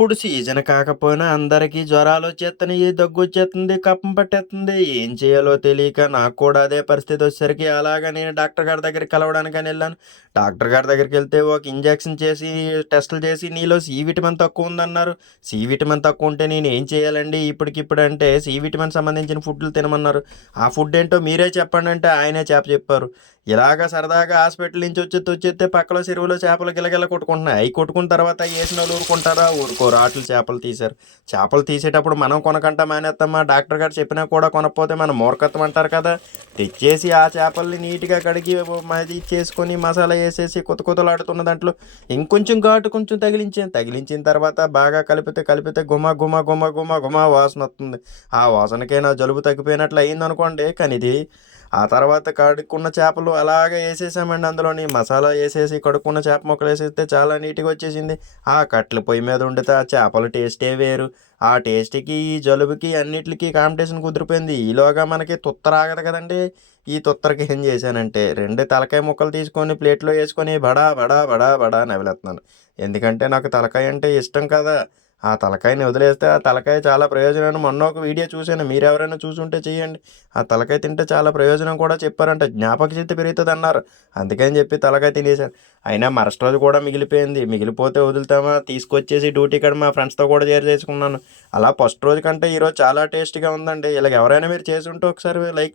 ఇప్పుడు సీజన్ కాకపోయినా అందరికీ జ్వరాలొచ్చేత్తన్నయి, దగ్గొచ్చేత్తుంది, కఫం పట్టేత్తుంది. ఏం చేయాలో తెలియక నాకు కూడా అదే పరిస్థితొచ్చేసరికి అలాగా నేను డాక్టర్ గారి దగ్గరికి కలవడానికని ఎళ్ళాను. డాక్టర్ గారి దగ్గరికెళ్తే ఒక ఇంజెక్షన్ చేసి, టెస్టులు చేసి నీలో సి విటమిన్ తక్కువుందన్నారు. సి విటమిన్ తక్కువుంటే నేనేం చేయాలండి ఇప్పటికిప్పుడంటే సి విటమిన్ సంబంధించిన ఫుడ్‌లు తినమన్నారు. ఆ ఫుడ్డేంటో మీరే చెప్పండంటే ఆయనే చెప్పారు. ఇలాగ సరదాగా హాస్పిటల్ నుంచి వచ్చేత్తే పక్కలో చెరువులో చేపలు గిలగిల కొట్టుకుంటున్నాయి. అయి కొట్టుకున్న తర్వాత ఏసినోళ్ళు ఊరుకుంటారా? ఊరుకోరు. ఆటిల చేపలు తీశారు. చేపలు తీసేటప్పుడు మనం కొనకంటా మానేత్తామా? డాక్టర్ గారు చెప్పినా కూడా కొనకపోతే మన మూర్ఖత్వం అంటారు కదా! తెచ్చేసి ఆ చేపల్ని నీట్‌గా కడిగి అది చేసుకొని మసాలా ఏసేసి కుతకుతలాడుతున్న దాంట్లో ఇంకొంచెం ఘాటు కొంచెం తగిలించాను. తగిలించిన తర్వాత బాగా కలిపితే గుమ వాసనొత్తుంది. ఆ వాసనకే నా జలుబు తగ్గిపోయినట్లు అయిందనుకోండి. కానీ ఇది ఆ తర్వాత కడుక్కున్న చేపలు అలాగే ఏసేసామండి అందులోని. మసాలా ఏసేసి కడుక్కున్న చేప ముక్కలేసేస్తే చాలా నీట్‌గా వచ్చేసింది. ఆ కట్టెల పొయ్యి మీద వండితే ఆ చేపల టేస్టే వేరు. ఆ టేస్ట్‌కి, ఈ జలుబుకి అన్నిట్లికి కాంబినేషన్ కుదిరిపోయింది. ఈలోగా మనకి తుత్తరాగదు కదండీ! ఈ తుత్తరకి ఏం చేశానంటే 2 తలకాయ ముక్కలు తీసుకొని ప్లేట్‌లో యేసుకొని బడా నమిలేత్తన్నాను. ఎందుకంటే నాకు తలకాయ అంటే ఇష్టం కదా! ఆ తలకాయని వదిలేస్తే ఆ తలకాయ చాలా ప్రయోజనాన్ని మొన్న ఒక వీడియో చూశాను. మీరెవరైనా చూసుంటే చేయండి. ఆ తలకాయ తింటే చాలా ప్రయోజనం కూడా చెప్పారంట. జ్ఞాపకశక్తి పెరుగుతదన్నారు. అందుకని చెప్పి తలకాయ తినేసాను. అయినా మరుసటి రోజు కూడా మిగిలిపోయింది. మిగిలిపోతే వదులుతామా? తీసుకొచ్చేసి డ్యూటీ కాడ మా ఫ్రెండ్స్‌తో కూడా షేర్ చేసుకున్నాను. అలా ఫస్ట్ రోజు కంటే ఈరోజు చాలా టేస్టీగా ఉందండి. ఇలాగ ఎవరైనా మీరు చేసుంటే ఒకసారి లైక్